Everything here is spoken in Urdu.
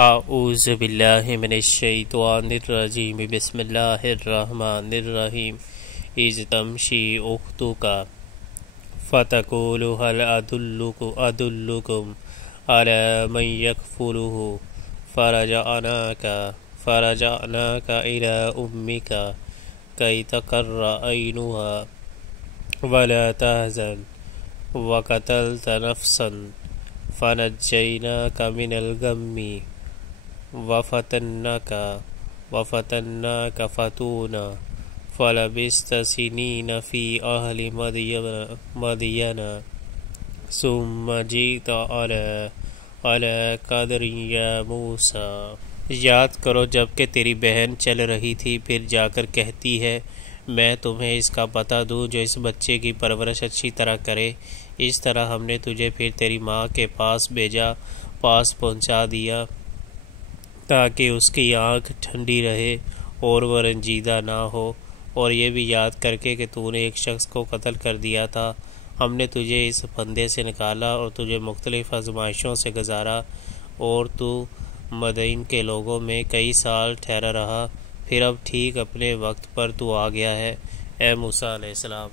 اعوذ باللہ من الشیطان الرجیم بسم اللہ الرحمن الرحیم اذ تمشی اختک فتقول هل ادلکم علی من یکفلہ فرجعناک الی امک کی تقر عینها ولا تحزن وقتلت نفسا فنجیناک من الغم وفتناك فتونا فلبثت سنين في أهل مدين ثم جئت على قدر یا موسیٰ۔ یاد کرو جب کہ تیری بہن چل رہی تھی، پھر جا کر کہتی ہے میں تمہیں اس کا پتہ دوں جو اس بچے کی پرورش اچھی طرح کرے۔ اس طرح ہم نے تجھے پھر تیری ماں کے پاس بھیجا، پاس پہنچا دیا تاکہ اس کی آنکھ ٹھنڈی رہے اور وہ رنجیدہ نہ ہو، اور یہ بھی یاد کر کے کہ تو نے ایک شخص کو قتل کر دیا تھا۔ ہم نے تجھے اس پھندے سے نکالا اور تجھے مختلف آزمائشوں سے گزارا، اور تو مدین کے لوگوں میں کئی سال ٹھہرا رہا، پھر اب ٹھیک اپنے وقت پر تو آ گیا ہے، اے موسیٰ علیہ السلام۔